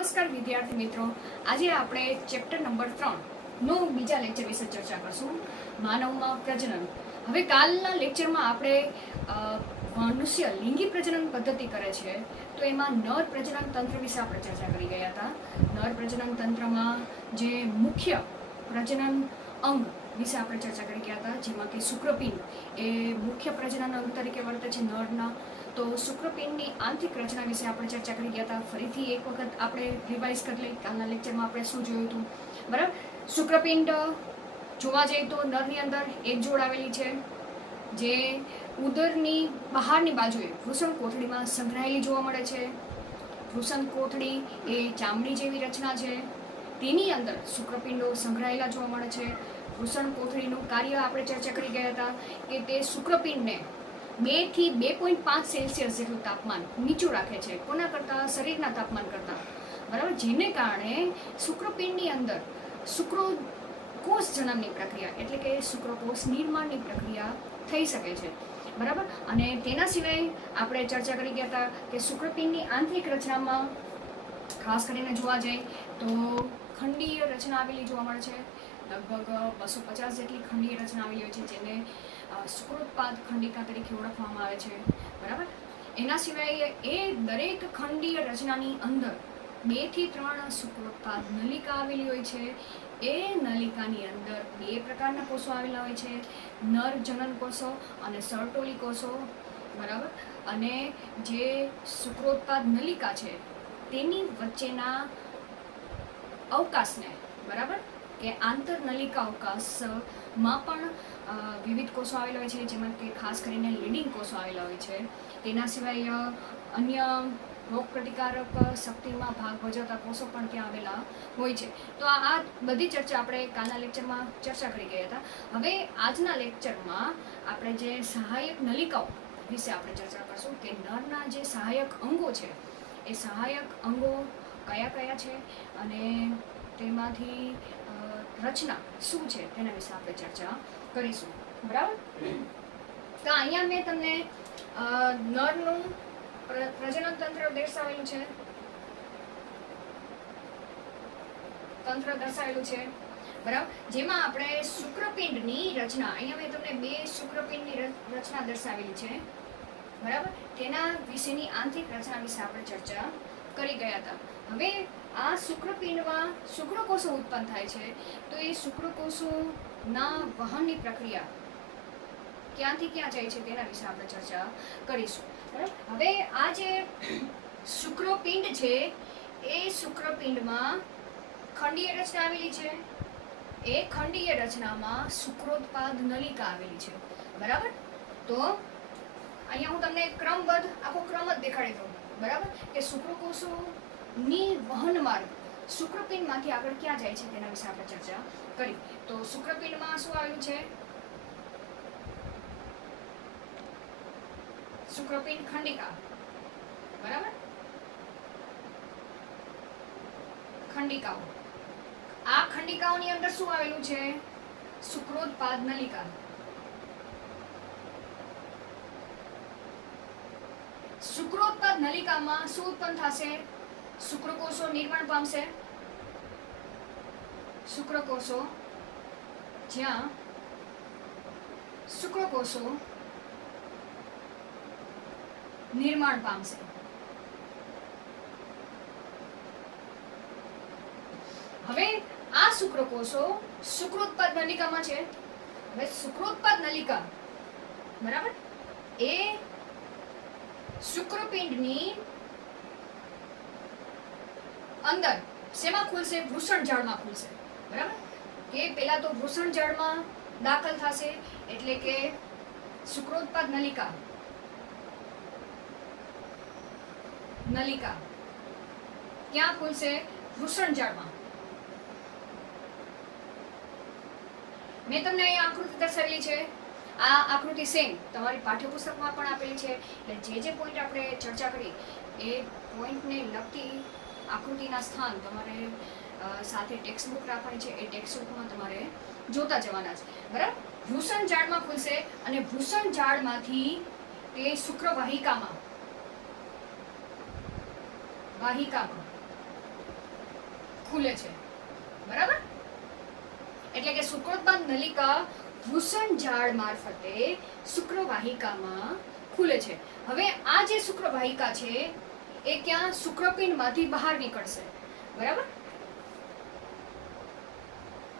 નમસ્કાર વિદ્યાર્થી મિત્રો, આજે આપણે ચેપ્ટર નંબર 3 નો બીજા લેક્ચર વિશે ચર્ચા કરશું, માનવમાં પ્રજનન. હવે કાલના લેક્ચરમાં આપણે મનુષ્ય લિંગી પ્રજનન પદ્ધતિ કરે છે તો એમાં નર પ્રજનન તંત્ર વિશે આપણે ચર્ચા કરી ગયા હતા. નર પ્રજનન તંત્રમાં જે મુખ્ય પ્રજનન અંગ વિશે આપણે ચર્ચા કરી ગયા હતા, જેમાં કે શુક્રપિંડ એ મુખ્ય પ્રજનન અંગ તરીકે વર્તે છે નરના. તો શુક્રપિંડની આંતરિક રચના વિશે આપણે ચર્ચા કરી ગયા હતા. ફરીથી એક વખત આપણે રિવાઇઝ કરી લઈએ, કાલના લેક્ચરમાં આપણે શું જોયું હતું. બરાબર, શુક્રપિંડ જોવા જઈએ તો નરની અંદર એક જોડ આવેલી છે, જે ઉદરની બહારની બાજુએ વૃષણ કોથળીમાં સંકળાયેલી જોવા મળે છે. વૃષણ કોથળી એ ચામડી જેવી રચના છે, તેની અંદર શુક્રપિંડો સંકળાયેલા જોવા મળે છે. વૃષણ કોથળીનું કાર્ય આપણે ચર્ચા કરી ગયા હતા કે તે શુક્રપિંડને 2 થી 2.5 સેલ્સિયસ જેટલું તાપમાન નીચું રાખે છે, કોના કરતાં? શરીરના તાપમાન કરતાં. બરાબર, જેને કારણે શુક્રપિંડની અંદર શુક્રકોષ જનનની પ્રક્રિયા એટલે કે શુક્રકોષ નિર્માણની પ્રક્રિયા થઈ શકે છે. બરાબર, અને તેના સિવાય આપણે ચર્ચા કરી ગયા હતા કે શુક્રપિંડની આંતરિક રચનામાં ખાસ કરીને જોવા જઈએ તો ખંડીય રચના આવેલી જોવા મળે છે. લગભગ 250 જેટલી ખંડીય રચના આવેલી હોય છે, જેને શુક્રોત્પાદ ખંડિકા તરીકે ઓળખવામાં આવે છે. બરાબર, એના સિવાય એ દરેક ખંડીય રચનાની અંદર 2 થી 3 શુક્રોત્પાદ નલિકા આવેલી હોય છે. એ નલિકાની અંદર 2 પ્રકારના કોષો આવેલા હોય છે, નર જનન કોષો અને સરટોલી કોષો. બરાબર, અને જે શુક્રોત્પાદ નલિકા છે તેની વચ્ચેના અવકાશને, બરાબર, કે આંતરનલિકા અવકાશમાં પણ વિવિધ કોષો આવેલા હોય છે, જેમાં કે ખાસ કરીને લીડિંગ કોષો આવેલા હોય છે. તેના સિવાય અન્ય રોગ પ્રતિકારક શક્તિમાં ભાગ ભજવતા કોષો પણ ત્યાં આવેલા હોય છે. તો આ બધી ચર્ચા આપણે કાલના લેક્ચરમાં ચર્ચા કરી ગયા હતા. હવે આજના લેક્ચરમાં આપણે જે સહાયક નલિકાઓ વિશે આપણે ચર્ચા કરશું કે નરના જે સહાયક અંગો છે એ સહાયક અંગો કયા કયા છે અને તેમાંથી રચના શું છે તેના વિશે આપણે ચર્ચા કરીશું. બરાબર, તો અહીંયા મેં તમને નરનું પ્રજનન તંત્ર દર્શાવેલું છે, બરાબર, જેમાં આપણે શુક્રપિંડની રચના, અહીંયા મેં તમને 2 શુક્રપિંડની રચના દર્શાવેલી છે. બરાબર, તેના વિશેની આંતરિક રચના વિશે આપણે ચર્ચા કરી ગયા હતા. હવે આ શુક્રપિંડમાં શુક્રકોષો ઉત્પન્ન થાય છે, તો એ શુક્રકોષોના વહનની પ્રક્રિયા ક્યાંથી ક્યાં જાય છે તેના વિશે આપણે ચર્ચા કરીશું. બરાબર, હવે આ જે શુક્રપિંડ છે એ શુક્રપિંડમાં ખંડીય રચના આવેલી છે. એ ખંડીય રચનામાં શુક્રોત્પાદ નલિકા આવેલી છે. બરાબર, તો અહીંયા હું તમને ક્રમબદ્ધ આખો ક્રમ જ દેખાડી દઉં. બરાબર, કે શુક્રકોષોની વહન માર્ગ શુક્રપિંડમાંથી આગળ ક્યાં જાય છે તેના વિશે આપણે ચર્ચા કરી. તો શુક્રપિંડમાં શું આવેલું છે? શુક્રપિંડ ખંડિકા. બરાબર, ખંડિકાઓ. આ ખંડિકાઓની અંદર શું આવેલું છે? શુક્રોત્પાદ નલિકા. શુક્રોત્પાદ નલિકામાં શું ઉત્પન્ન થશે? શુક્રકોષો નિર્માણ પામશે. શુક્રકોષો, જ્યાં શુક્રકોષો નિર્માણ પામશે. હવે આ શુક્રકોષો શુક્રોત્પાદ નલિકામાં છે. હવે શુક્રોત્પાદ નલિકા, બરાબર, એ શુક્રપિંડની અંદર શેમાં ખુલશે? વૃષણ જાળમાં ખુલશે. બરાબર, કે પહેલા તો વૃષણ જાળમાં દાખલ થશે, એટલે કે શુક્રોત્પાદ નલિકા ક્યાં ખુલશે? વૃષણ જાળમાં. મેં તમને અહીંયા આકૃતિ દર્શાવેલી છે. આ આકૃતિ સેમ તમારી પાઠ્યપુસ્તકમાં પણ આપેલી છે. એટલે જે પોઈન્ટ આપણે ચર્ચા કરી એ પોઈન્ટને લગતી આકૃતિના સ્થાન તમારે સાથે ટેક્સ્ટબુક રાખવાની છે. એ ટેક્સ્ટબુકમાં તમારે જોતા જવાના છે. બરાબર, વૃષણ જાળમાં ખુલશે અને વૃષણ જાળમાંથી તે શુક્રવાહિકામાં ખુલે છે, બરાબર. એટલે કે શુક્રોત્પાદ નલિકા વૃષણ ઝાડ મારફતે શુક્રવાહિકામાં ખુલે છે. હવે આ જે શુક્રવાહિકા છે એ ક્યાં શુક્રપિંડમાંથી બહાર નીકળશે, બરાબર.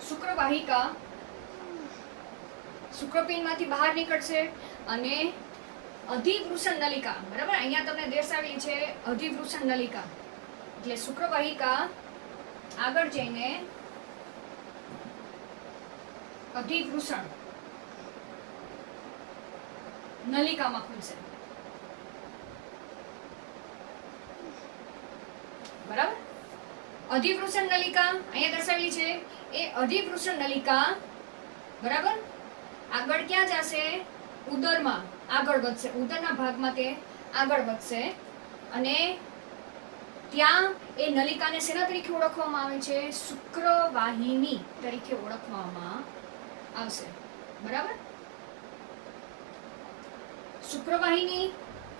શુક્રવાહિકા શુક્રપિંડમાંથી બહાર નીકળશે અને અધિવૃષણ નલિકા, બરાબર. અહીંયા તમને દર્શાવેલી છે અધિવૃષણ નલિકા, એટલે શુક્રવાહિકા આગળ જઈને અધિવૃષણ નલિકામાં ખુલશે, બરાબર. અધિવૃષણ નલિકા અહીંયા દર્શાવેલી છે. એ અધિવૃષણ નલિકા, બરાબર, આગળ ક્યાં જશે? ઉદરમાં આગળ વધશે, ઉદરના ભાગમાં તે આગળ વધશે અને ત્યાં એ નલિકાને શેના તરીકે ઓળખવામાં આવે છે? શુક્રવાહિની તરીકે ઓળખવામાં આવશે, બરાબર. શુક્રવાહિની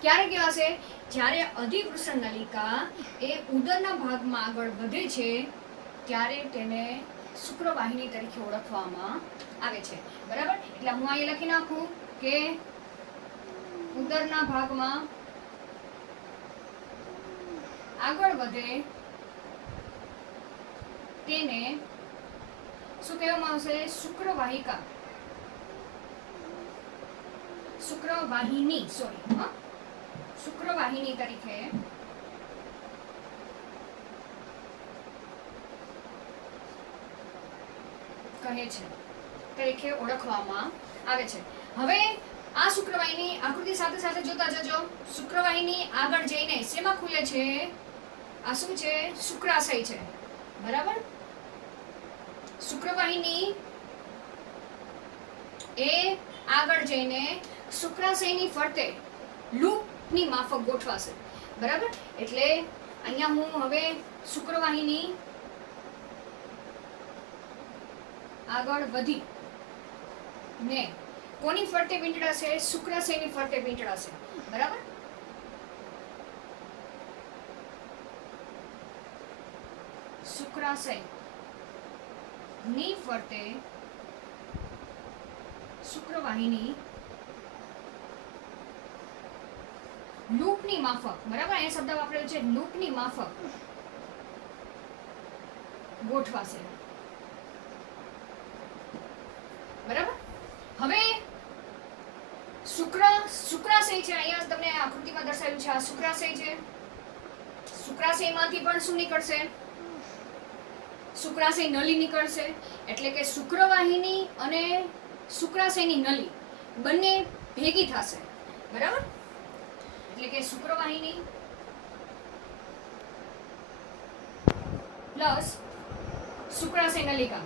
ક્યારે કહેવાશે? જ્યારે અધિવૃષણ નલિકા એ ઉદરના ભાગમાં આગળ વધે છે ત્યારે તેને શુક્રવાહિની તરીકે ઓળખવામાં આવે છે, બરાબર. એટલે હું અહીં લખી નાખું કે ઉદરના ભાગમાં આગળ વધે તેને શું કહેવામાં આવશે? શુક્રવાહિકા, શુક્રવાહિની, શુક્રવાહિની તરીકે કહે છે, તરીકે ઓળખવામાં આવે છે. હવે આ શુક્રવાહિની આકૃતિ સાથે સાથે જોતા જજો. શુક્રવાહિની આગળ જઈને શેમાં ખુલે છે? આ શું છે? શુક્રાશય છે, બરાબર. શુક્રવાહિની એ આગળ જઈને શુક્રાશયની ફરતે લૂપની માફક ગોઠવાશે, બરાબર. એટલે અહીંયા હું હવે શુક્રવાહિની આગળ વધી ને કોની ફરતે વીંટળાશે? શુક્રાશયની ફરતે વીંટળાશે, બરાબર. શુક્રાશય ની ફરતે શુક્રવાહિની લૂપની માફક, બરાબર. અહીંયા શબ્દ વાપરેલો છે લૂપની માફક ગોઠવાશે, બરાબર. હવે શુક્રાશય છે, અહીંયા તમને આકૃતિમાં દર્શાવ્યું છે આ શુક્રાશય છે. શુક્રાશયમાંથી પણ શું નીકળશે? શુક્રાશય નળી નીકળશે. એટલે કે શુક્રવાહિની અને શુક્રાશયની નળી બંને ભેગી થશે, બરાબર. એટલે કે શુક્રવાહિની પ્લસ શુક્રાશય નલિકા,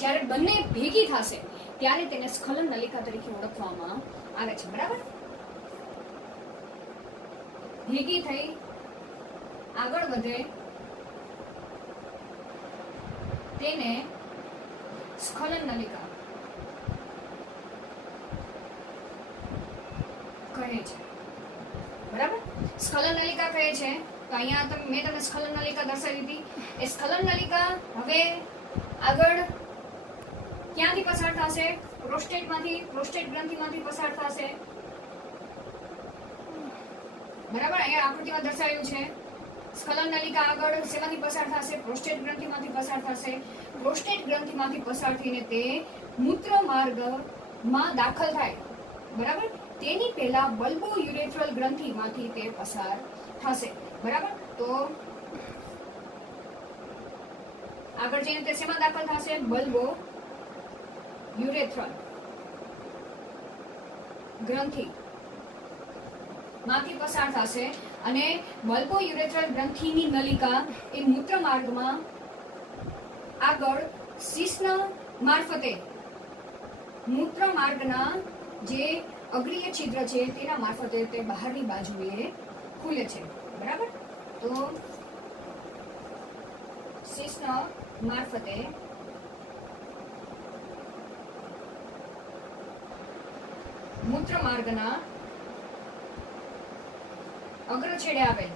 જ્યારે બંને ભેગી થશે ત્યારે તેને સ્ખલન નલિકા તરીકે ઓળખવામાં આવે છે, બરાબર. ભેગી થઈ આગળ વધે તેને સ્ખલન નલિકા કહે છે, બરાબર. સ્ખલન નલિકા કહે છે. તો અહીંયા મેં તમને સ્ખલન નલિકા દર્શાવી હતી. એ સ્ખલન નલિકા હવે આગળ ક્યાંથી પસાર થશે? પ્રોસ્ટેટમાંથી, પ્રોસ્ટેટ ગ્રંથિમાંથી પસાર થશે, બરાબર. અહીંયા આકૃતિમાં દર્શાવ્યું છે. સ્ખલન નલિકા આગળ શેમાંથી પસાર થશે? પ્રોસ્ટેટ ગ્રંથિમાંથી પસાર થશે. પ્રોસ્ટેટ ગ્રંથિમાંથી પસાર થઈને તે મૂત્ર માર્ગમાં દાખલ થાય, બરાબર. તેની પહેલા બલ્બો યુરેથ્રલ ગ્રંથિમાંથી તે પસાર થશે, બરાબર. તો આગળ જઈને તે શેમાં દાખલ થશે? બલ્બો યુરેથ્રલ ગ્રંથિ માંથી પસાર થશે અને બલ્બો યુરેથ્રલ ગ્રંથિની નલિકા એ મૂત્ર માર્ગમાં આગળ શિશ્ન મારફતે મૂત્ર માર્ગના જે અગ્રીય છિદ્ર છે તેના મારફતે તે બહારની બાજુએ ખુલે છે, બરાબર. તો શિશ્ન મારફતે મૂત્ર માર્ગના અગ્ર છેડે આવેલ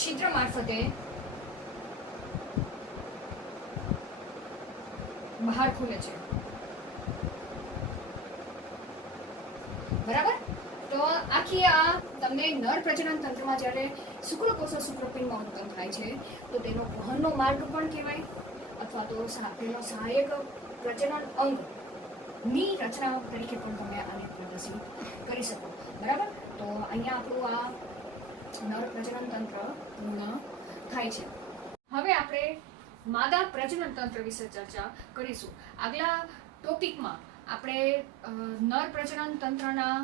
છિદ્ર મારફતે બહાર ખુલે છે, બરાબર. તો આખી આ તમને નર પ્રજનન તંત્રમાં જ્યારે શુક્રકોષો શુક્રપિંડમાં ઉત્પન્ન થાય છે તો તેનો વહનનો માર્ગ પણ કહેવાય, અથવા તો તેનો સહાયક પ્રજનન અંગની રચના તરીકે પણ તમે આને પ્રદર્શિત કરી શકો, બરાબર. તો અહીંયા આપણું આ નર પ્રજનન તંત્ર પૂર્ણ થાય છે. હવે આપણે માદા પ્રજનન તંત્ર વિશે ચર્ચા કરીશું. આગલા ટોપિકમાં આપણે નર પ્રજનન તંત્રના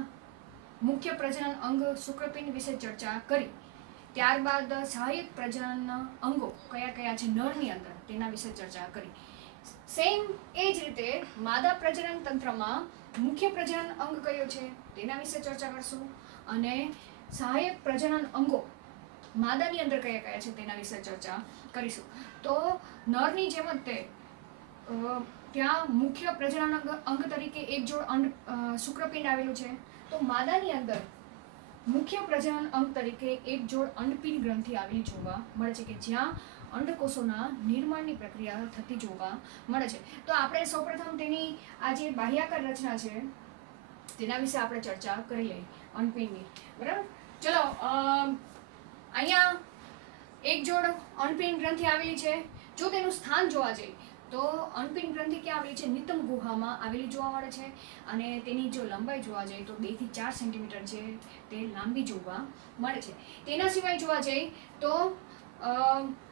મુખ્ય પ્રજનન અંગ શુક્રપિંડ વિશે ચર્ચા કરી. ત્યારબાદ સહાયક પ્રજનન અંગો કયા કયા છે નરની અંદર તેના વિશે ચર્ચા કરી. સેમ એ જ રીતે માદા પ્રજનન તંત્રમાં મુખ્ય પ્રજનન અંગ કયો છે તેના વિશે ચર્ચા કરશું, અને સહાયક પ્રજનન અંગો માદાની અંદર કયા કયા છે તેના વિશે ચર્ચા કરીશું. તો નરની જેમ જ તે ત્યાં મુખ્ય પ્રજનન અંગ તરીકે એક જોડ શુક્રપિંડ આવેલું છે, તો માદાની અંદર મુખ્ય પ્રજનન અંગ તરીકે એક જોડ અંડપિંડ ગ્રંથિ આવેલી જોવા મળે છે, કે જ્યાં અંડકોષોના નિર્માણની પ્રક્રિયા થતી જોવા મળે છે. તો આપણે સૌપ્રથમ તેની આ જે બાહ્યાકાર રચના છે તેના વિશે આપણે ચર્ચા કરી લઈએ, અંડપિંડની, બરાબર. ચલો, અહીંયા એક જોડ અંડપિંડ ગ્રંથિ આવેલી છે. જો તેનું સ્થાન જોવા જઈએ તો અંડપિંડ ગ્રંથિ ક્યાં આવેલી છે? નિતંબ ગુહામાં આવેલી જોવા મળે છે, અને તેની જો લંબાઈ જોવા જઈએ તો 2 થી 4 સેન્ટીમીટર છે તે લાંબી જોવા મળે છે. તેના સિવાય જોવા જઈએ તો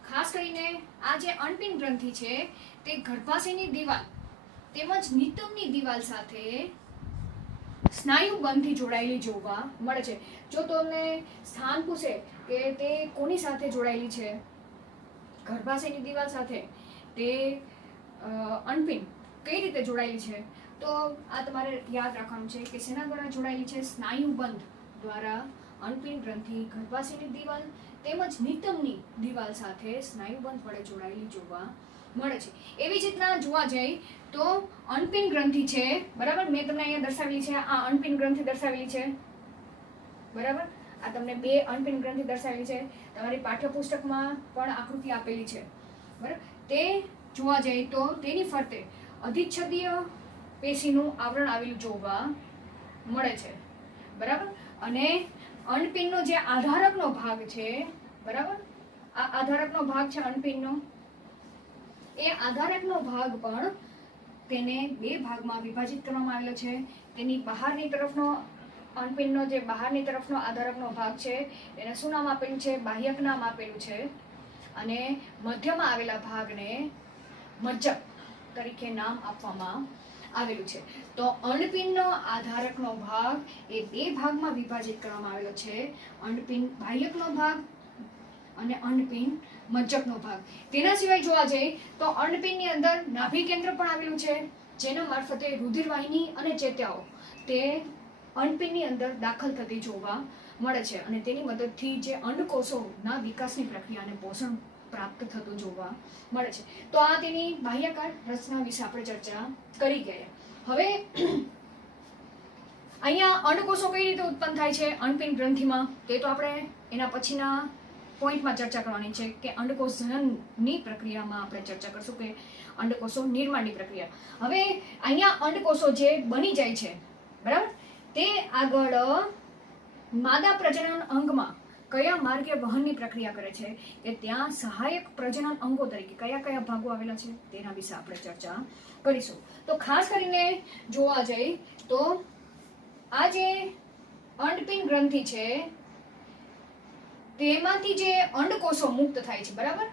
ખાસ કરીને આ જે અંડપિંડ ગ્રંથિ છે તે ગર્ભાશયની દિવાલ તેમજ નિતંબની દિવાલ સાથે સ્નાયુબંધથી જોડાયેલી જોવા મળે છે. જો તમને સ્થાન પૂછે કે તે કોની સાથે જોડાયેલી છે, ગર્ભાશયની દિવાલ સાથે તે અંડપિંડ કઈ રીતે જોડાયેલી છે, તો આ તમારે યાદ રાખવાનું છે કે શેના દ્વારા જોડાયેલી છે? સ્નાયુબંધ દ્વારા અંડપિંડ ગ્રંથિ ગર્ભાશયની દિવાલ તેમજ નિતંબની દિવાલ સાથે સ્નાયુબંધ વડે જોડાયેલી જોવા મળે છે. એવી જ રીતના જોવા જઈએ તો અંડપિંડ ગ્રંથિ છે, બરાબર. મેં તમને અહીંયા દર્શાવેલી છે, આ અંડપિંડ ગ્રંથિ દર્શાવેલી છે, બરાબર. આ તમને 2 અંડપિંડ ગ્રંથિ દર્શાવેલી છે. તમારી પાઠ્યપુસ્તકમાં પણ આકૃતિ આપેલી છે, બરાબર. તે જોવા જઈએ તો તેની ફરતે અધિચ્છદીય પેશીનું આવરણ આવેલું જોવા મળે છે, બરાબર. અને અંડપિંડનો જે આધારકનો ભાગ છે, બરાબર, આ આધારકનો ભાગ છે અંડપિંડનો, એ આધારકનો ભાગ પણ તેને 2 ભાગમાં વિભાજિત કરવામાં આવેલો છે. તેની બહારની તરફનો અંડપિંડનો જે બહારની તરફનો આધારકનો ભાગ છે એને શું નામ આપેલું છે? બાહ્યક નામ આપેલું છે, અને મધ્યમાં આવેલા ભાગને મજ્જક તરીકે નામ આપવામાં આવેલું છે. તો અંડપિંડનો આધારકનો ભાગ એ 2 ભાગમાં વિભાજિત કરવામાં આવેલો છે, અંડપિંડ બાહ્યકનો ભાગ અને અંડપિંડ મજ્જકનો ભાગ. તેના સિવાય જોવા જઈએ તો અંડપિંડની અંદર નાભી કેન્દ્ર પણ આવેલું છે, જેના મારફતે રુધિરવાહિની અને ચેતાઓ તે અંડપિંડની અંદર દાખલ થતી જોવા મળે છે, અને તેની મદદથી જે અંડકોષોના વિકાસની પ્રક્રિયા અને પોષણ પ્રાપ્ત થતું જોવા મળે છે. તો આ તેની બાહ્યકાર રચના વિશે આપણે ચર્ચા કરી ગયા. હવે અહીંયા અંડકોષો કઈ રીતે ઉત્પન્ન થાય છે અંડપિંડ ગ્રંથિમાં, તે તો આપણે એના પછીના પોઈન્ટમાં ચર્ચા કરવાની છે, કે અંડકોષ જનનની પ્રક્રિયામાં આપણે ચર્ચા કરશું, કે અંડકોષો નિર્માણની પ્રક્રિયા. હવે અહીંયા અંડકોષો જે બની જાય છે, બરાબર, તે આગળ માદા પ્રજનન અંગમાં કયા માર્ગે વહનની પ્રક્રિયા કરે છે, કે ત્યાં સહાયક પ્રજનન અંગો તરીકે કયા કયા ભાગો આવેલા છે તેના વિશે આપણે ચર્ચા કરીશું. તો ખાસ કરીને જોવા જઈએ તો આ જે અંડપિંડ ગ્રંથિ છે તેમાંથી જે અંડકોષો મુક્ત થાય છે, બરાબર,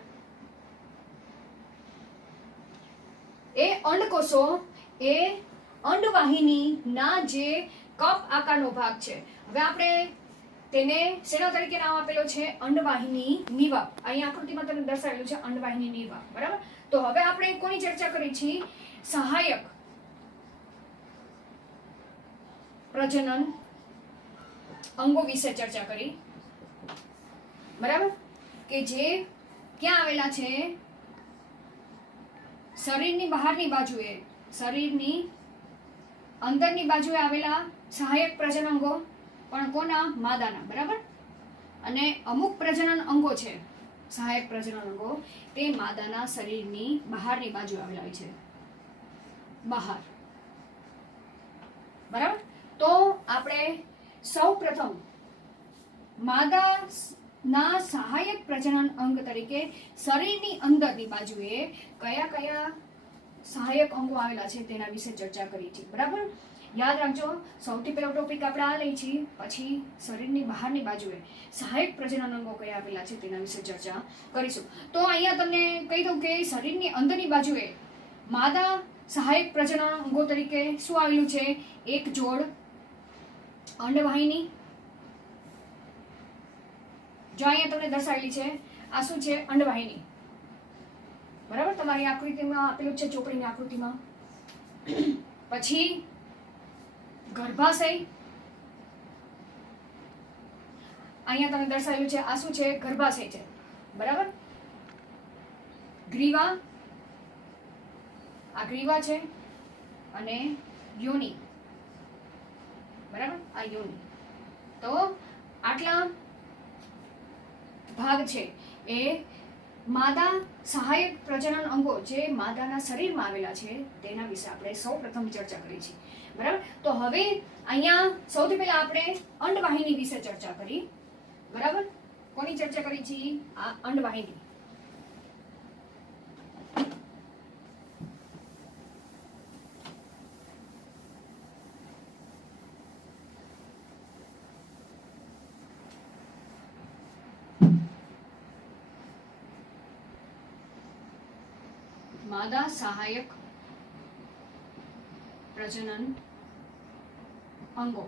એ અંડકોષો એ અંડવાહિનીના જે કપ આકારનો ભાગ છે. હવે આપણે તેને શેના તરીકે નામ આપેલો છે? અંડવાહિની નિવાપ. અહીંયા આકૃતિમાં તમને દર્શાવેલું છે અંડવાહિની નિવાપ, બરાબર. તો હવે આપણે કોની ચર્ચા કરી છે? સહાયક પ્રજનન અંગો વિશે ચર્ચા કરી, બરાબર, કે જે ક્યાં આવેલા છે? શરીરની બહારની બાજુએ, શરીરની અંદરની બાજુએ આવેલા સહાયક પ્રજનન અંગો, પણ કોના? માદાના, બરાબર. અને અમુક પ્રજનન અંગો છે, સહાયક પ્રજનન અંગો, તે માદાના શરીરની બહારની બાજુ આવેલા હોય છે, બહાર. બરાબર. તો આપણે સૌ પ્રથમ માદાના સહાયક પ્રજનન અંગ તરીકે શરીરની અંદરની બાજુએ કયા કયા સહાયક અંગો આવેલા છે તેના વિશે ચર્ચા કરી છે. બરાબર. યાદ રાખજો, સૌથી પહેલો ટોપિક આપણે આ લઈ છીએ, પછી શરીરની બહારની બાજુએ સહાયક પ્રજનન અંગો કયા આવેલા છે તેના વિશે ચર્ચા કરીશું. તો અહીંયા તમને કહી દઉં કે શરીરની અંદરની બાજુએ માદા સહાયક પ્રજનન અંગો તરીકે શું આવેલું છે? એક જોડ અંડવાહિની. જો અહીંયા તમને દર્શાવેલી છે, આ શું છે? અંડવાહિની. બરાબર, તમારી આકૃતિમાં આપેલું છે, ચોપડીની આકૃતિમાં. પછી ગર્ભાશય, અહીંયા તમને દર્શાવેલું છે, આ શું છે? ગર્ભાશય છે. બરાબર. ગ્રીવા, આ ગ્રીવા છે, અને યોની. બરાબર, આ યોની. તો આટલા ભાગ છે એ માદા સહાયક પ્રજનન અંગો જે માદાના શરીરમાં આવેલા છે તેના વિશે આપણે સૌ પ્રથમ ચર્ચા કરી છે. બરાબર. તો હવે અહીંયા સૌથી પહેલા આપણે અંડવાહિની વિશે ચર્ચા કરી. બરાબર. કોની ચર્ચા કરી છે? આ અંડવાહિની. માદા સહાયક પ્રજનન અંગો,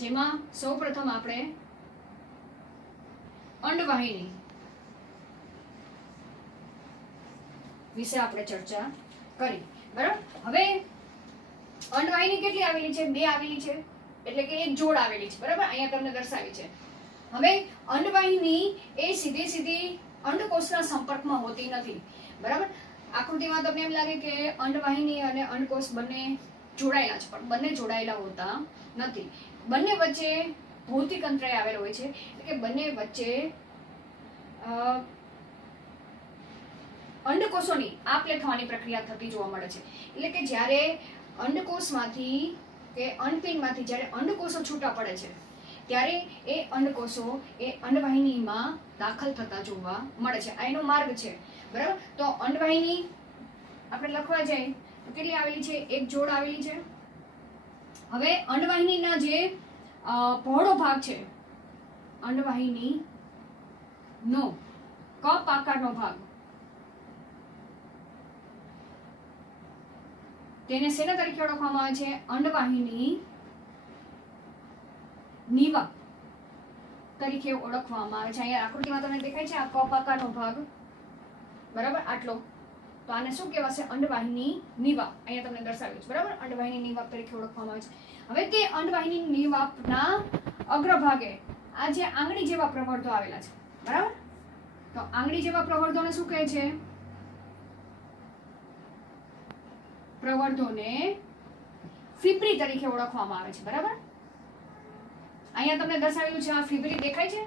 જેમાં સૌપ્રથમ આપણે અંડવાહિની વિશે આપણે ચર્ચા કરી. બરાબર. હવે અંડવાહિની કેટલી આવેલી છે? 2 આવેલી છે, એટલે કે એક જોડ આવેલી છે. બરાબર, અહીંયા તમને દર્શાવી છે. હવે અંડવાહિની એ સીધી અંડકોષના સંપર્કમાં હોતી નથી. બરાબર. આકૃતિમાં તમને એમ લાગે કે અંડવાહિની અને અંડકોષ બંને જોડાયેલા છે, પણ બંને જોડાયેલા હોતા નથી. બંને વચ્ચે ભૌતિક અંતરાય આવેલો હોય છે, એટલે કે બંને વચ્ચે અંડકોષોની આપ-લે થવાની પ્રક્રિયા થતી જોવા મળે છે. એટલે કે જ્યારે અંડકોષમાંથી કે અંડપિંડમાંથી જ્યારે અંડકોષો છૂટા પડે છે ત્યારે એ અંડકોષો એ અંડવાહિનીમાં દાખલ થતા જોવા મળે છે. આ એનો માર્ગ છે. બરાબર. તો અંડવાહિની આપણે લખવા જઈએ તો કેટલી આવેલી છે? એક જોડ આવેલી છે. હવે અંડવાહિનીના જે પહોળો ભાગ છે, અંડવાહિનીનો કપ આકારનો ભાગ, તેને શેના તરીકે ઓળખવામાં આવે છે? અંડવાહિની નીવા તરીકે ઓળખવામાં આવે છે. અહીંયા આકૃતિમાં તમને દેખાય છે આ કપ આકારનો ભાગ. બરાબર, આટલો. તો આને શું કહેવાશે? અંડવાહિની નીવા. અહીંયા તમને દર્શાવ્યું છે. બરાબર, અંડવાહિની નીવાપ તરીકે ઓળખવામાં આવે છે. હવે તે અંડવાહિની નીવાપના અગ્રભાગે આ જે આંગળી જેવા પ્રવર્ધો આવેલા છે. બરાબર. તો આંગળી જેવા પ્રવર્ધોને શું કહે છે? પ્રવર્ધોને ફિબ્રી તરીકે ઓળખવામાં આવે છે. બરાબર. અહીંયા તમને દર્શાવેલું છે, આ ફિબ્રી દેખાય છે.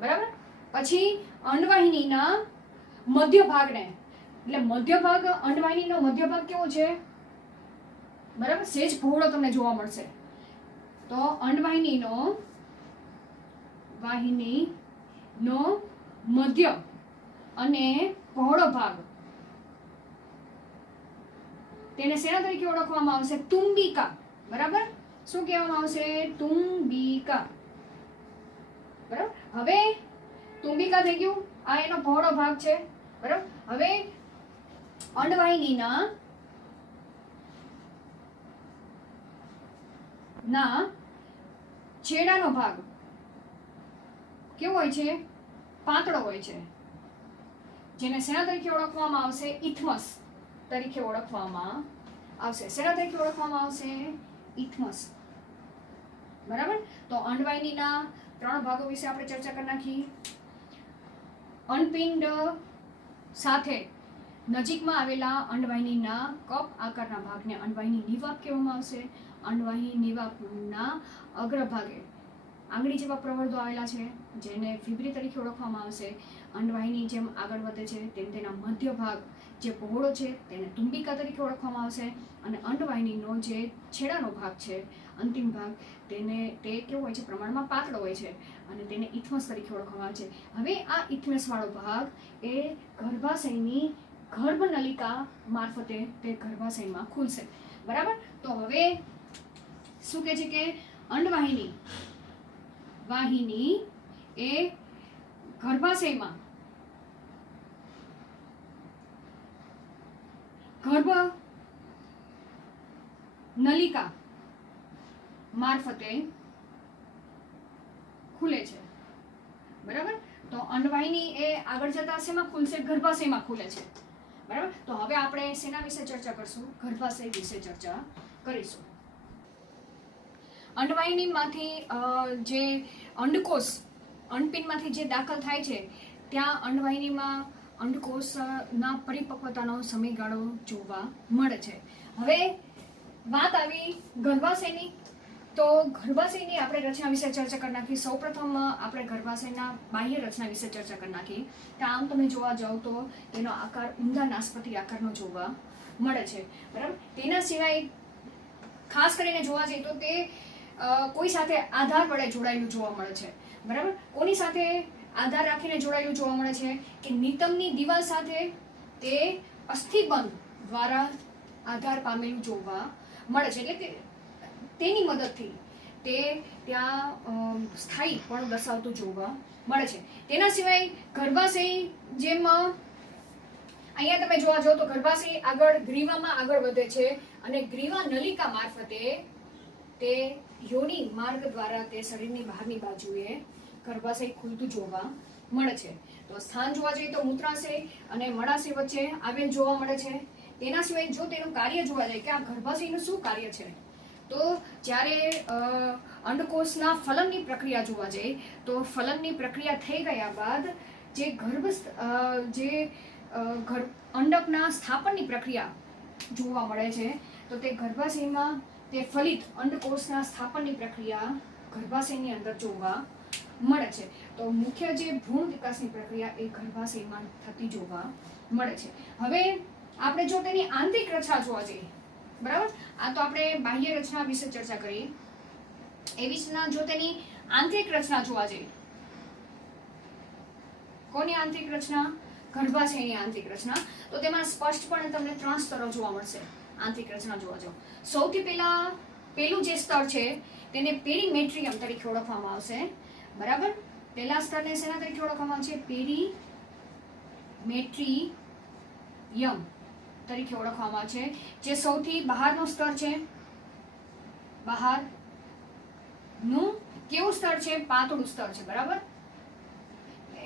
બરાબર. પછી અંડવાહિનીના મધ્ય ભાગને, એટલે મધ્ય ભાગ, અંડવાહિનીનો મધ્ય ભાગ કેવો છે? બરાબર, સેજ પહોળો તમને જોવા મળશે. તો અંડવાહિનીનો મધ્ય અને પહોળો ભાગ, તેને શેના તરીકે ઓળખવામાં આવશે? તુંબિકા. બરાબર. શું કહેવામાં આવશે? તુંબિકા. બરાબર. હવે તુંબિકા થઈ ગયું, આ એનો પહોળો ભાગ છે. બરાબર. હવે અંડવાહિનીના છેડાનો ભાગ કેવો હોય છે? પાતળો હોય છે, જેને શેના તરીકે ઓળખવામાં આવશે? ઇથમસ તરીકે ઓળખવામાં આવશે. શેના તરીકે ઓળખવામાં આવશે? ઇથમસ. બરાબર. તો અંડવાહિનીના 3 ભાગો વિશે આપણે ચર્ચા કરી નાખી. અંડપિંડ સાથે નજીકમાં આવેલા અંડવાહિનીના કપ આકારના ભાગને અંડવાહિની નીવાપ કહેવામાં આવશે. અંડવાહિની નીવાપના અગ્રભાગે આંગળી જેવા પ્રવર્ધો આવેલા છે, જેને ફિબ્રી તરીકે ઓળખવામાં આવશે. અંડવાહિની જેમ આગળ વધે છે તેમ તેના મધ્ય ભાગ જે પહોળો છે તેને તુંબિકા તરીકે ઓળખવામાં આવશે, અને અંડવાહિનીનો જે છેડાનો ભાગ છે, અંતિમ ભાગ, તે કેવો હોય છે, પ્રમાણમાં પાતળો હોય છે, અને તેને ઇથમસ તરીકે ઓળખવામાં આવે છે. હવે આ ઇથમસવાળો ભાગ એ ગર્ભાશયની ગર્ભનલિકા મારફતે તે ગર્ભાશયમાં ખુલશે. બરાબર. તો હવે શું કહે છે કે વાહિની એ ગર્ભાશયમાં ગર્ભ નલિકા મારફતે ખુલે છે. બરાબર. તો અંડવાહિની એ આગળ જતા શેમાં ખુલશે? ગર્ભાશયમાં ખુલે છે. બરાબર. તો હવે આપણે શેના વિશે ચર્ચા કરશું? ગર્ભાશય વિશે ચર્ચા કરીશું. અંડવાહિનીમાંથી જે અંડકોષ અંડપિંડમાંથી જે દાખલ થાય છે, ત્યાં અંડવાહિનીમાં અંડકોષના પરિપક્વતાનો સમયગાળો જોવા મળે છે. હવે વાત આવી ગર્ભાશયની. તો ગર્ભાશયની આપણે રચના વિશે ચર્ચા કરી નાખી. સૌપ્રથમ આપણે ગર્ભાશયના બાહ્ય રચના વિશે ચર્ચા કરી નાખી. તો આમ તમે જોવા જાઓ તો તેનો આકાર ઊંધા નાસપતિ આકારનો જોવા મળે છે. બરાબર. તેના સિવાય ખાસ કરીને જોવા જઈએ તો તે કોઈ સાથે આધાર વડે જોડાયેલું જોવા મળે છે. બરાબર. કોની સાથે આધાર રાખીને જોડાયેલું જોવા મળે છે? કે નિતંબની દિવાલ સાથે તે અસ્થિબંધ દ્વારા આધાર પામેલું જોવા મળે છે. એટલે કે તેની મદદથી તે ત્યાં સ્થાયી પણ દર્શાવતું જોવા મળે છે. તેના સિવાય ગર્ભાશય જેમ અહીંયા તમે જોવા જાઓ તો ગર્ભાશય આગળ ગ્રીવામાં આગળ વધે છે, અને ગ્રીવા નલિકા મારફતે તે યોનિ માર્ગ દ્વારા તે શરીરની બહારની બાજુએ ગર્ભાશય ખુલતું જોવા મળે છે. તો સ્થાન જોવા જઈએ તો મૂત્રાશય અને મળાશય વચ્ચે આવેલ જોવા મળે છે. તેના સિવાય જો તેનું કાર્ય જોવા જાય કે આ ગર્ભાશયનું શું કાર્ય છે, તો જ્યારે અંડકોષના ફલનની પ્રક્રિયા જોવા જાય તો ફલનની પ્રક્રિયા થઈ ગયા બાદ જે અંડકના સ્થાપનની પ્રક્રિયા જોવા મળે છે, તો તે ગર્ભાશયમાં તે ફલિત અંડકોષના સ્થાપનની પ્રક્રિયા ગર્ભાશયની અંદર જોવા મળે છે. તો મુખ્ય જે ભ્રૂણ વિકાસની પ્રક્રિયા એ ગર્ભાશયમાં થતી જોવા મળે છે. હવે આપણે જો તેની આંતરિક રચના જોવા જઈએ, બરાબર, આ તો આપણે બાહ્ય રચના વિશે ચર્ચા કરી. એવી જ જો તેની આંતરિક રચના જોવા જઈએ, કોની આંતરિક રચના? ગર્ભાશયની આંતરિક રચના. તો તેમાં સ્પષ્ટપણે તમને 3 સ્તરો જોવા મળશે. આંતરિક રચના જોવા જાઓ, સૌથી પહેલું જે સ્તર છે તેને પેરીમેટ્રિયમ તરીકે ઓળખવામાં આવશે. બરાબર. પહેલા સ્તરને શેના તરીકે ઓળખવામાં આવશે? પેરીમેટ્રિયમ તરીકે ઓળખવામાં આવે છે, જે સૌથી બહારનું સ્તર છે. બહારનું કેવું સ્તર છે? પાતળું સ્તર છે. બરાબર.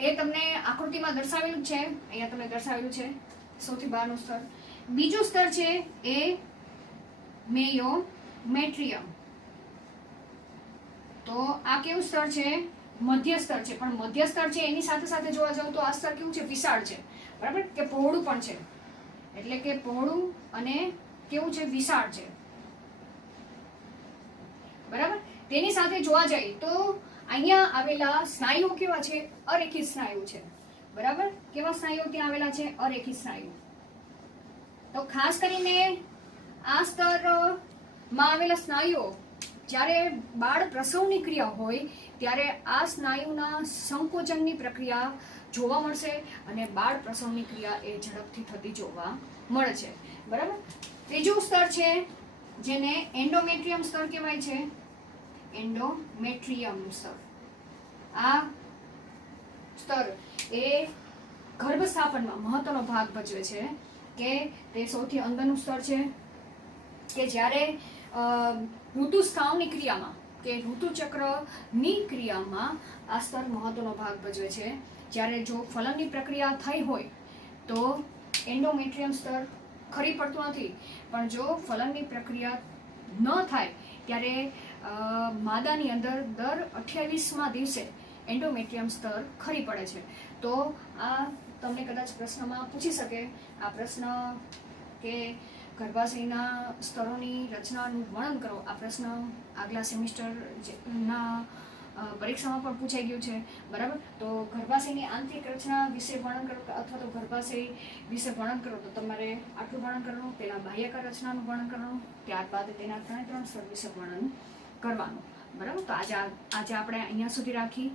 એ તમને આકૃતિમાં દર્શાવેલું છે, અહીંયા તમને દર્શાવેલું છે સૌથી બહારનું સ્તર. બીજું સ્તર છે એ મેયોમેટ્રિયમ. તો આ કેવું સ્તર છે? મધ્ય સ્તર છે. પણ મધ્ય સ્તર છે એની સાથે સાથે જોવા જાવ તો આ સ્તર કેવું છે? વિશાળ છે. બરાબર. કે પહોળું પણ છે. એટલે કે પહોળું અને કેવું છે? વિશાળ છે. બરાબર. તેની સાથે જોવા જઈએ તો અહીંયા આવેલા સ્નાયુઓ કેવા છે? અરેખિત સ્નાયુ છે. બરાબર. કેવા સ્નાયુઓ ત્યાં આવેલા છે? અરેખિત સ્નાયુ. તો ખાસ કરીને આ સ્તરમાં આવેલા સ્નાયુઓ જ્યારે બાળ પ્રસવની ક્રિયા હોય ત્યારે આ સ્નાયુના સંકોચનની પ્રક્રિયા જોવા મળશે, અને બાળ પ્રસવની ક્રિયા એ ઝડપથી થતી જોવા મળે છે. બરાબર. ત્રીજું સ્તર છે જેને એન્ડોમેટ્રિયમ સ્તર કહેવાય છે. એન્ડોમેટ્રિયમ સ્તર. આ સ્તર એ ગર્ભ સ્થાપનમાં મહત્વનો ભાગ ભજવે છે, કે તે સૌથી અંદરનું સ્તર છે, કે જ્યારે ઋતુસ્રાવની ક્રિયામાં કે ઋતુચક્રની ક્રિયામાં આ સ્તર મહત્વનો ભાગ ભજવે છે. જ્યારે જો ફલનની પ્રક્રિયા થઈ હોય તો એન્ડોમેટ્રિયમ સ્તર ખરી પડતું નથી, પણ જો ફલનની પ્રક્રિયા ન થાય ત્યારે માદાની અંદર દર 28મા દિવસે એન્ડોમેટ્રિયમ સ્તર ખરી પડે છે. તો આ તમને કદાચ પ્રશ્નમાં પૂછી શકે આ પ્રશ્ન કે ગર્ભાશયના સ્તરોની રચનાનું વર્ણન કરો. આ પ્રશ્ન આગલા સેમિસ્ટરના પરીક્ષામાં પણ પૂછાઈ ગયું છે, બરાબર. તો ગર્ભાશયની આંતરિક રચના વિશે વર્ણન કરો અથવા તો ગર્ભાશય વિશે વર્ણન કરો તો તમારે આટલું વર્ણન કરવાનું, પહેલાં બાહ્યકાર રચનાનું વર્ણન કરવાનું, ત્યારબાદ તેના ત્રણ સ્તર વિશે વર્ણન કરવાનું, બરાબર. તો આજે આપણે અહીંયા સુધી રાખી.